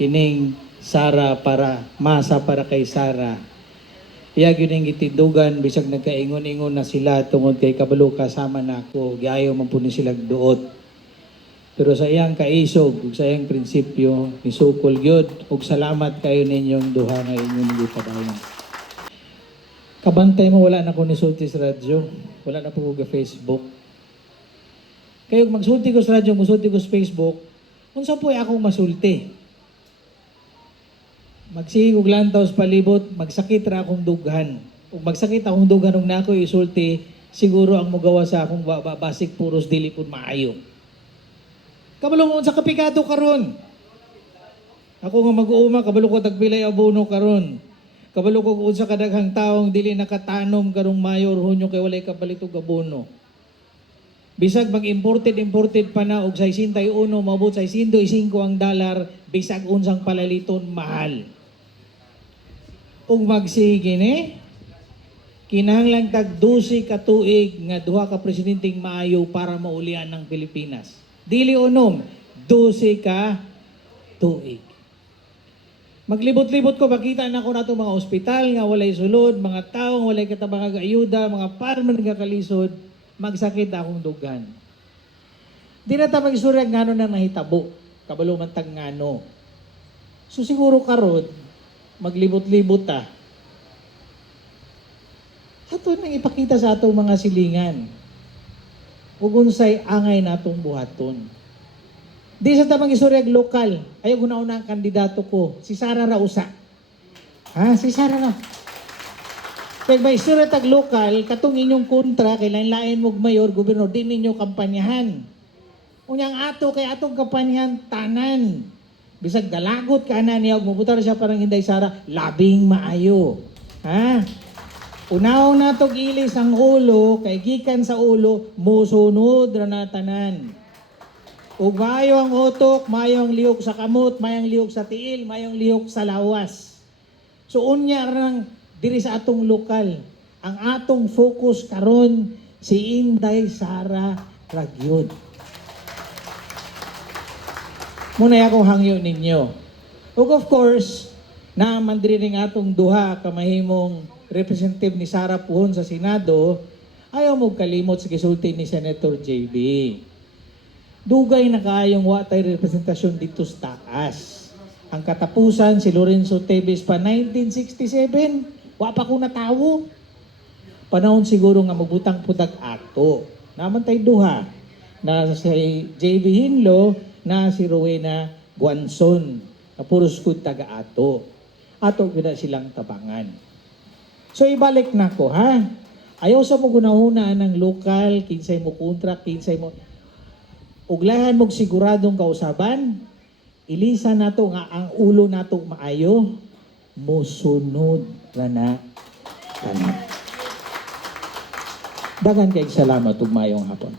Kining Sara para, masa para kay Sara. Iya gining gitindugan, bisag nagkaingon-ingon na sila tungod kay kabalo kasama na ako, giayaw man po ni sila duot. Pero sa iyang kaisog, ug sa iyang prinsipyo, nisukol gyud ug salamat kayo ninyong duha nga inyong gipadayon. Kabantay mo, wala na ko nisulti sa radyo, wala na po ko sa Facebook. Kayo magsulti ko sa radyo, magsulti ko sa Facebook, unsa po akong masulti? Magsigog lantaw sa palibot, magsakit ra akong dughan. Ug magsakit akong dughan ug nako isulti, siguro ang mugawa sa akong basik puros dili pud maayo. Kabalo mo sa kapikado karon. Ako nga mag-uuma, kabalo ko tagpilay abono karon. Kabalo ko kung sa kadaghang taong dili nakatanom karong Mayo or Hunyo kay walay kapalit og abono. Bisag mag-imported pa na og 61 maabot sa 105 ang dollar, bisag unsang palaliton mahal. Ug magsige ni kinahanglan tag 12 ka tuig nga duha ka presidenteng maayo para maulian ng Pilipinas. Dili unom, 12 ka tuig. Maglibot-libot ko, makita na ko nato mga ospital nga walay sulod, mga taong walay katabang ayuda, mga farmer nga kalisod, magsakit akong dugan. Di na ta mag-istorya ngano na nahitabo, kabalo man tag ngano. So siguro karon maglibot-libot ta. Ato nang ipakita sa atong mga silingan. Ug unsay angay natong buhaton. Di sa tamang istorya lokal, ayaw una-una ang kandidato ko, si Sara Rausa. Ha? Si Sara na. Kaya ba istorya tag lokal, katong inyong kontra, kay lain-lain mong mayor, gobernador, di ninyo kampanyahan. Unyang ato, kay atong kampanyahan, tanan. Bisag dalagot ka na niya, mabutar siya parang Inday Sara, labing maayo. Ha? Unaw na to gilis ang ulo, kay gikan sa ulo, musunod ra na tanan. Ug mayo ang utok, mayo ang lihok sa kamot, mayang lihok sa tiil, mayong lihok sa lawas. So unya rang diri sa atong lokal, ang atong focus karon si Inday Sara Ragyod. Muna akong hangyo ninyo. Ug of course, naman diri ning atong duha ka mahimong representative ni Sara puhon sa Senado, ayaw mo kalimot sa gisulti ni Senator JB. Dugay na kaayong watay representasyon dito sa taas. Ang katapusan, si Lorenzo Teves pa 1967, wa pa ko natawo. Panahon siguro nga magbutang pudag ato. Naman tay duha, na si JB Hinlo, na si Rowena Guanzon, na puros ko taga ato. Ato gina silang tabangan. So ibalik na ko, ha? Ayaw sa mo gunahuna ng lokal, kinsay mo contract, kinsay mo... Uglahan mong siguradong kausaban, ilisa nato nga ang ulo nato maayo, musunod na tanan. Dagan kay salamat ug mayong hapon.